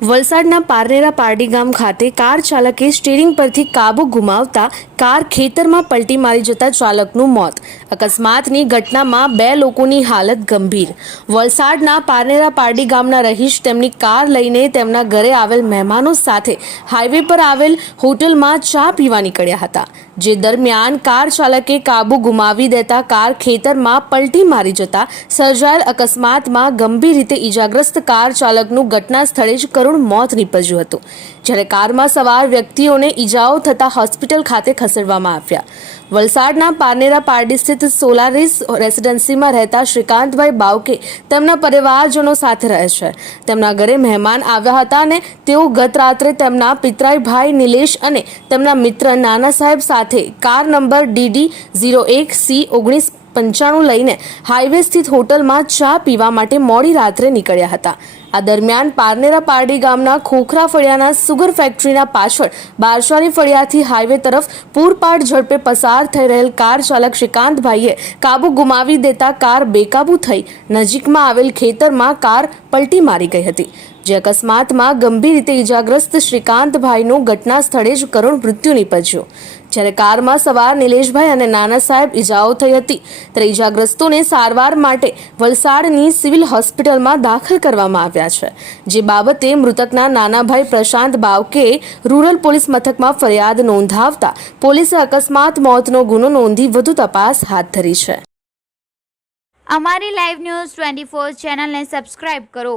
વલસાડના પારનેરા પારડી ગામ ખાતે કાર ચાલકે સ્ટીરિંગ પરથી કાબુ ગુમાવતા કાર ખેતરમાં પલટી મારી જતા ચાલકનું મોત. અકસ્માતની ઘટનામાં બે લોકોની હાલત ગંભીર. વલસાડના પારનેરા પારડી ગામના રહીશ તેમની કાર લઈને તેમના ઘરે આવેલ મહેમાનો સાથે હાઈવે પર આવેલ હોટલમાં ચા પીવા નીકળ્યા હતા, જે દરમિયાન કાર ચાલકે કાબુ ગુમાવી દેતા કાર ખેતરમાં પલટી મારી જતા સર્જાયેલ અકસ્માતમાં ગંભીર રીતે ઈજાગ્રસ્ત કાર ચાલકનું ઘટના સ્થળે જ કરુણ મોત નીપજ્યું હતું. જ્યારે કારમાં સવાર વ્યક્તિઓને ઈજાઓ થતા હોસ્પિટલ ખાતે ખસેડવામાં આવ્યા. વલસાડના પારનેરા પારડી સ્થિત સોલારીસ રેસિડેન્સીમાં રહેતા શ્રીકાંતભાઈ બાવકે તેમના પરિવારજનો સાથે રહે છે. તેમના ઘરે મહેમાન આવ્યા હતા અને તેઓ ગત રાત્રે તેમના પિતરાઈ ભાઈ નિલેશ અને તેમના મિત્ર નાના સાહેબ સાથે કાર નંબર ડીડી ઝીરો એક સી ઓગણીસ પંચાણું લઈને હાઈવે સ્થિત હોટલમાં ચા પીવા માટે મોડી રાત્રે નીકળ્યા હતા. આ દરમિયાન પારનેરા પારડી ગામના ખોખરા ફળિયાના સુગર ફેક્ટરીના પાછળ બારશાની ફળિયાથી હાઈવે તરફ પૂરપાટ ઝડપે પસાર થઈ રહેલ કાર ચાલક શ્રીકાંતભાઈએ કાબુ ગુમાવી દેતા કાર બેકાબુ થઈ નજીકમાં આવેલ ખેતરમાં કાર પલટી મારી ગઈ હતી. જે અકસ્માતમાં ગંભીર રીતે ઈજાગ્રસ્ત શ્રીકાંતભાઈનું ઘટના સ્થળે જ કરુણ મૃત્યુ નીપજ્યું. જ્યારે કારમાં સવાર નિલેશભાઈ અને નાના સાહેબ ઈજાઓ થઈ હતી, ત્યારે ઈજાગ્રસ્તોને સારવાર માટે વલસાડની સિવિલ હોસ્પિટલમાં દાખલ કરવામાં આવ્યા છે. જે બાબતે મૃતકના નાનાભાઈ પ્રશાંત બાવકે રૂરલ પોલીસ મથકમાં ફરિયાદ નોંધાવતા પોલીસે અકસ્માત મોતનો ગુનો નોંધી વધુ તપાસ હાથ ધરી છે. અમારી લાઈવ ન્યૂઝ ટ્વેન્ટી ફોર ચેનલને સબસ્ક્રાઇબ કરો.